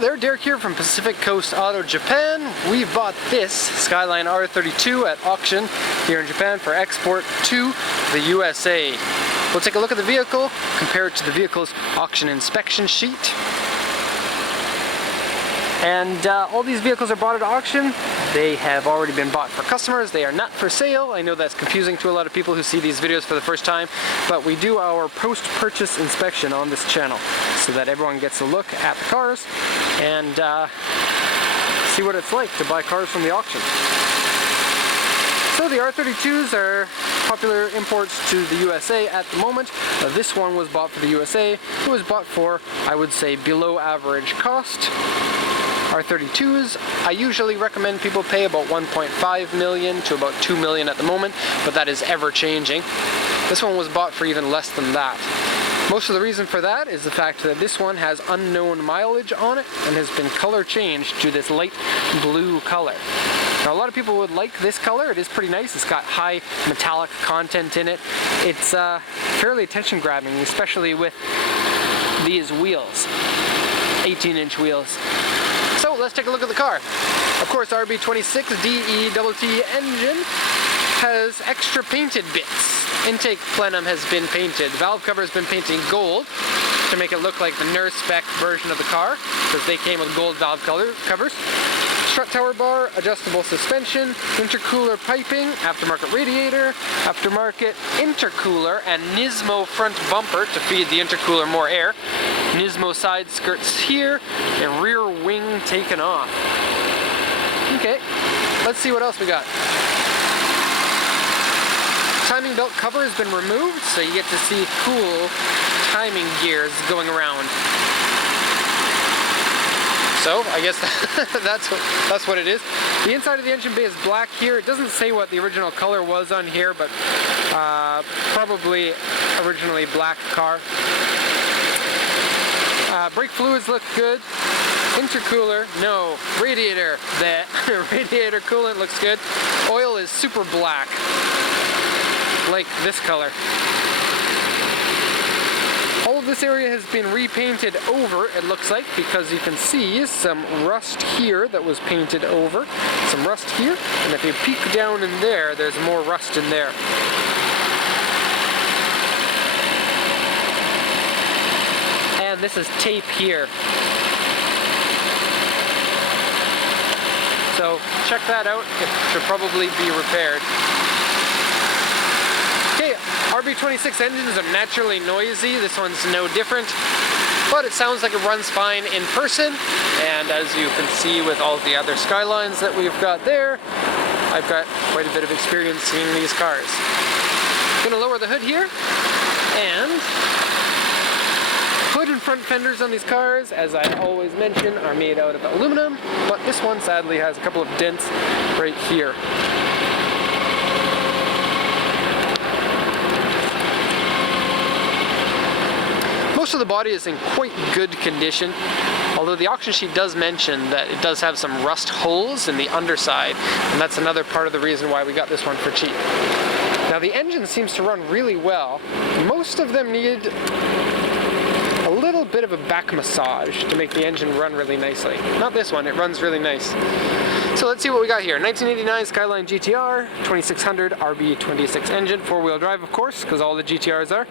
there, Derek here from Pacific Coast Auto Japan. We bought this Skyline R32 at auction here in Japan for export to the USA. We'll take a look at the vehicle, compare it to the vehicle's auction inspection sheet. And all these vehicles are bought at auction. They have already been bought for customers. They are not for sale. I know that's confusing to a lot of people who see these videos for the first time, but we do our post-purchase inspection on this channel so that everyone gets a look at the cars and see what it's like to buy cars from the auction. So the R32s are popular imports to the USA at the moment. This one was bought for the USA. It was bought for, I would say, below average cost. R32s, I usually recommend people pay about 1.5 million to about 2 million at the moment, but that is ever changing. This one was bought for even less than that. Most of the reason for that is the fact that this one has unknown mileage on it and has been color changed to this light blue color. Now a lot of people would like this color. It is pretty nice. It's got high metallic content in it. It's fairly attention grabbing, especially with these wheels, 18-inch wheels. So let's take a look at the car. Of course, RB26 DE engine has extra painted bits. Intake plenum has been painted. Valve cover has been painted gold to make it look like the nurse spec version of the car, because they came with gold valve covers. Strut tower bar, adjustable suspension, intercooler piping, aftermarket radiator, aftermarket intercooler, and Nismo front bumper to feed the intercooler more air. Nismo side skirts here, and rear wing taken off. Okay, let's see what else we got. Timing belt cover has been removed, so you get to see cool timing gears going around. So I guess that's what it is. The inside of the engine bay is black here. It doesn't say what the original color was on here, but probably originally black car. Brake fluids look good. Intercooler, no. Radiator, the radiator coolant looks good. Oil is super black, like this color. All of this area has been repainted over, it looks like, because you can see some rust here that was painted over. Some rust here, and if you peek down in there, there's more rust in there. And this is tape here. So check that out, it should probably be repaired. Okay, RB26 engines are naturally noisy. This one's no different, but it sounds like it runs fine in person. And as you can see with all the other Skylines that we've got there, I've got quite a bit of experience seeing these cars. I'm gonna lower the hood here, and hood and front fenders on these cars, as I always mention, are made out of aluminum, but this one sadly has a couple of dents right here. Most of the body is in quite good condition, although the auction sheet does mention that it does have some rust holes in the underside, and that's another part of the reason why we got this one for cheap. Now the engine seems to run really well. Most of them need a little bit of a back massage to make the engine run really nicely. Not this one, it runs really nice. So let's see what we got here. 1989 Skyline GTR, 2600 RB26 engine, 4-wheel drive of course, because all the GTRs are.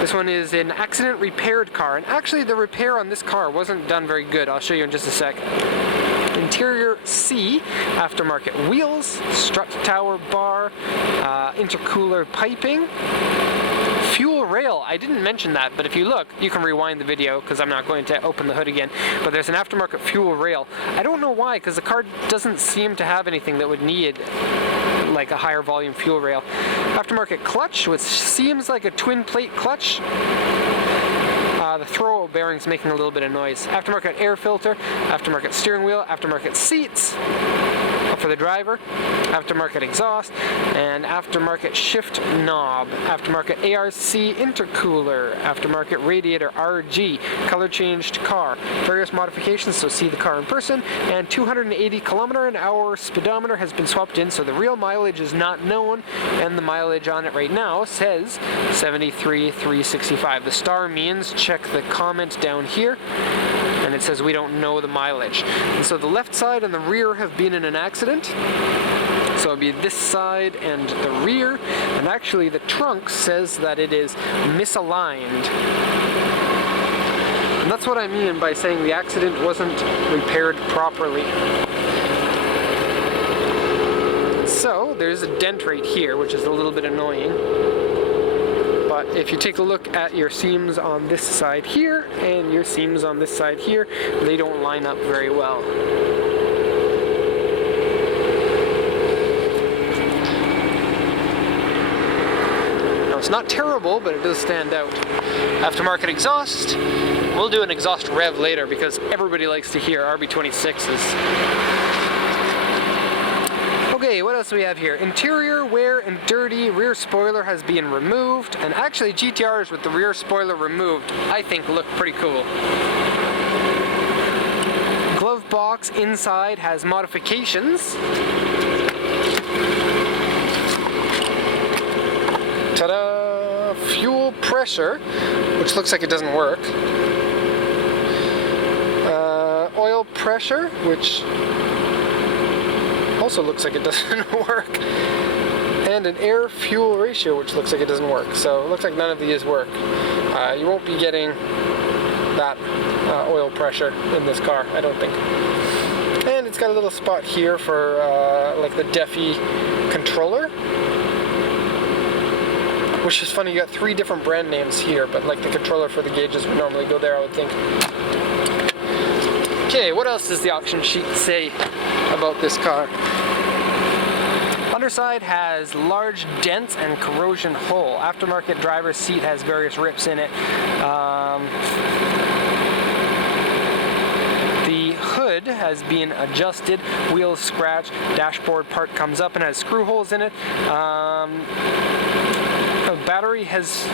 This one is an accident repaired car, and actually the repair on this car wasn't done very good. I'll show you in just a sec. Interior C, aftermarket wheels, strut tower bar, intercooler piping, fuel rail. I didn't mention that, but if you look, you can rewind the video because I'm not going to open the hood again, but there's an aftermarket fuel rail. I don't know why, because the car doesn't seem to have anything that would need like a higher volume fuel rail. Aftermarket clutch, which seems like a twin plate clutch. The throw bearing's making a little bit of noise. Aftermarket air filter, aftermarket steering wheel, aftermarket seats for the driver, aftermarket exhaust, and aftermarket shift knob, aftermarket ARC intercooler, aftermarket radiator RG, color changed car, various modifications, so see the car in person, and 280 km/h speedometer has been swapped in, so the real mileage is not known, and the mileage on it right now says 73,365. The star means check the comment down here, and it says we don't know the mileage. And so the left side and the rear have been in an accident. So it'd be this side and the rear, and actually the trunk says that it is misaligned. And that's what I mean by saying the accident wasn't repaired properly. So there's a dent right here, which is a little bit annoying. But if you take a look at your seams on this side here and your seams on this side here, they don't line up very well. Now it's not terrible, but it does stand out. Aftermarket exhaust. We'll do an exhaust rev later because everybody likes to hear RB26s. Okay, what else do we have here? Interior wear and dirty, rear spoiler has been removed, and actually GTRs with the rear spoiler removed, I think look pretty cool. Glove box inside has modifications. Ta-da! Fuel pressure, which looks like it doesn't work. Oil pressure, which also looks like it doesn't work, and an air-fuel ratio, which looks like it doesn't work. So it looks like none of these work. You won't be getting that oil pressure in this car, I don't think. And it's got a little spot here for like the Defi controller, which is funny. You got 3 different brand names here, but like the controller for the gauges would normally go there, I would think. Okay, what else does the auction sheet say about this car? Underside has large dents and corrosion hole. Aftermarket driver's seat has various rips in it. The hood has been adjusted, wheels scratched, dashboard part comes up and has screw holes in it. The battery has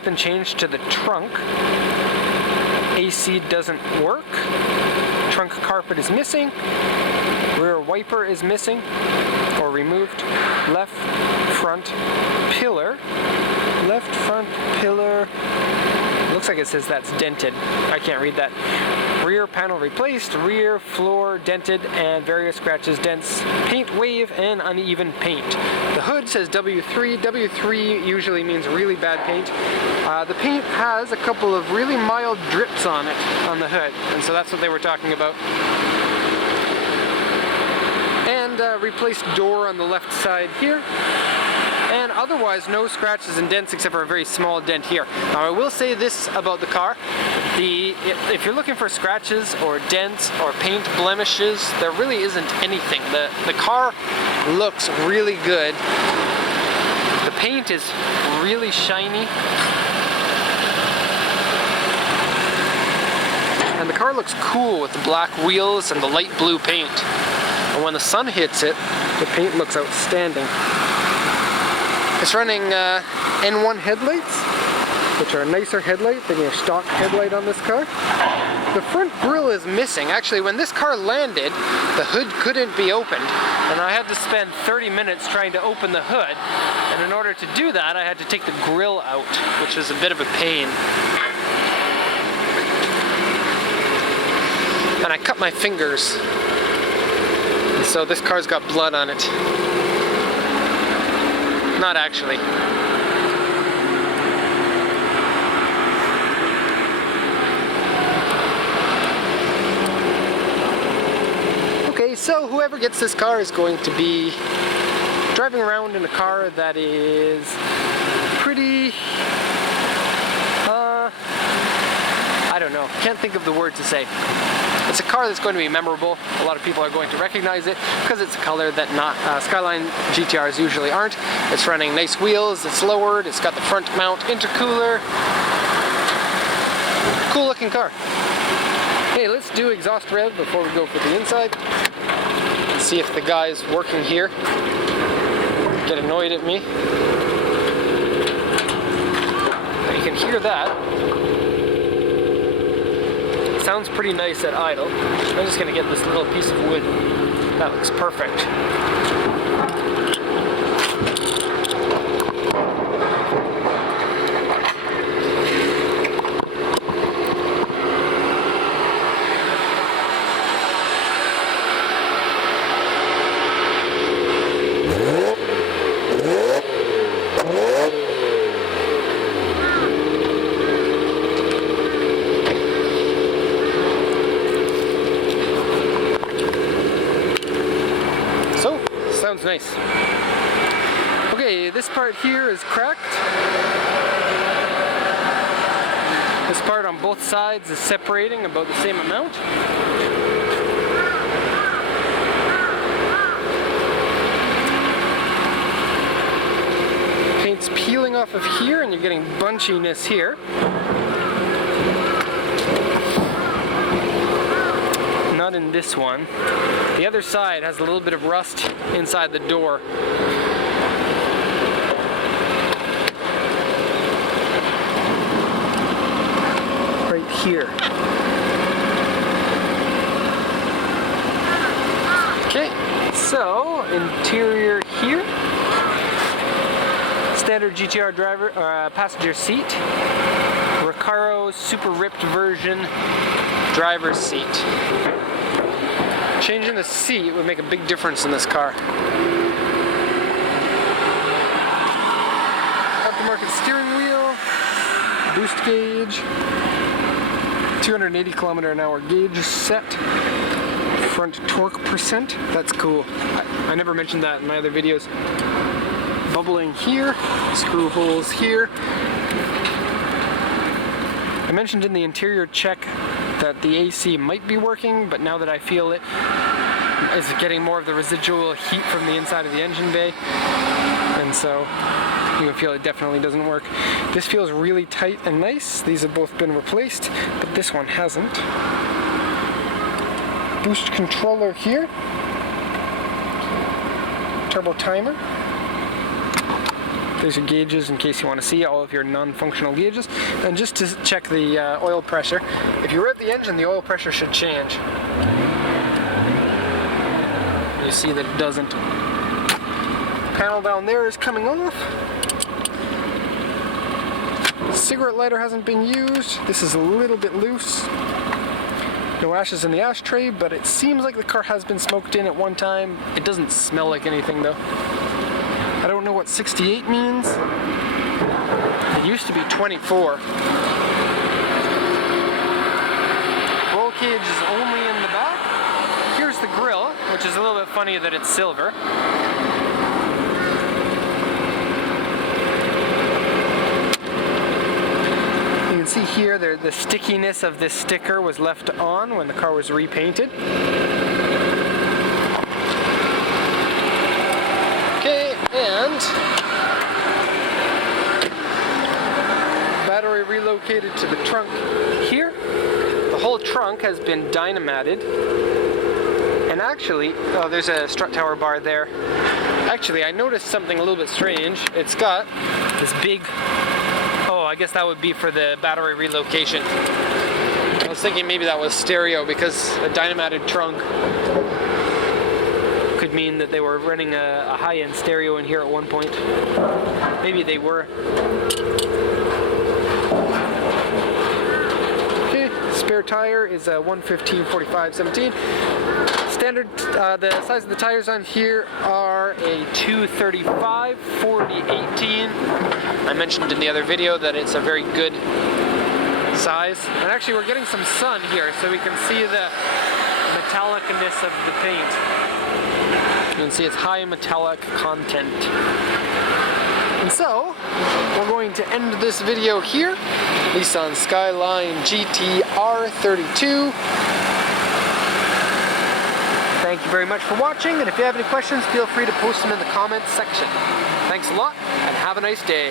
been changed to the trunk. AC doesn't work. Trunk carpet is missing. Rear wiper is missing or removed. Left front pillar. Left front pillar. Looks like it says that's dented. I can't read that. Rear panel replaced. Rear floor dented and various scratches, dents, paint wave, and uneven paint. The hood says W3. W3 usually means really bad paint. The paint has a couple of really mild drips on it, on the hood, and so that's what they were talking about. And replaced door on the left side here. And otherwise no scratches and dents except for a very small dent here. Now I will say this about the car. If you're looking for scratches or dents or paint blemishes, there really isn't anything. The car looks really good. The paint is really shiny. And the car looks cool with the black wheels and the light blue paint. And when the sun hits it, the paint looks outstanding. It's running N1 headlights, which are a nicer headlight than your stock headlight on this car. The front grille is missing. Actually, when this car landed, the hood couldn't be opened, and I had to spend 30 minutes trying to open the hood. And in order to do that, I had to take the grille out, which is a bit of a pain. And I cut my fingers, and so this car's got blood on it. Not actually. Okay, so whoever gets this car is going to be driving around in a car that is pretty, I don't know, can't think of the word to say. It's a car that's going to be memorable. A lot of people are going to recognize it because it's a color that Skyline GTRs usually aren't. It's running nice wheels, it's lowered, it's got the front mount intercooler. Cool looking car. Hey, let's do exhaust rev before we go for the inside. And see if the guys working here get annoyed at me. You can hear that. Sounds pretty nice at idle. I'm just going to get this little piece of wood. That looks perfect. nice. Okay, this part here is cracked. This part on both sides is separating about the same amount. Paint's peeling off of here and you're getting bunchiness here. Not in this one. The other side has a little bit of rust inside the door. Right here. Okay, so interior here. Standard GTR driver passenger seat. Recaro super ripped version driver's seat. Changing the seat would make a big difference in this car. Aftermarket steering wheel, boost gauge, 280 km/h gauge set, front torque percent. That's cool. I never mentioned that in my other videos. Bubbling here, screw holes here. I mentioned in the interior check that the AC might be working, but now that I feel it, it's getting more of the residual heat from the inside of the engine bay, and so you can feel it definitely doesn't work. This feels really tight and nice. These have both been replaced, but this one hasn't. Boost controller here. Turbo timer. There's your gauges in case you want to see all of your non-functional gauges. And just to check the oil pressure, if you rev the engine, the oil pressure should change. You see that it doesn't. Panel down there is coming off. Cigarette lighter hasn't been used. This is a little bit loose. No ashes in the ashtray, but it seems like the car has been smoked in at one time. It doesn't smell like anything though. I don't know what 68 means. It used to be 24. Roll cage is only in the back. Here's the grille, which is a little bit funny that it's silver. You can see here the stickiness of this sticker was left on when the car was repainted. And battery relocated to the trunk here. The whole trunk has been dynamated. And actually, oh, there's a strut tower bar there. Actually, I noticed something a little bit strange. It's got this big, oh, I guess that would be for the battery relocation. I was thinking maybe that was stereo because a dynamated trunk could mean that they were running a high-end stereo in here at one point. Maybe they were. Okay, spare tire is a 115/45/17. Standard, the size of the tires on here are a 235/40/18. I mentioned in the other video that it's a very good size. And actually we're getting some sun here so we can see the metallicness of the paint. You can see it's high metallic content. And so, we're going to end this video here. Nissan Skyline GTR 32. Thank you very much for watching, and if you have any questions, feel free to post them in the comments section. Thanks a lot, and have a nice day.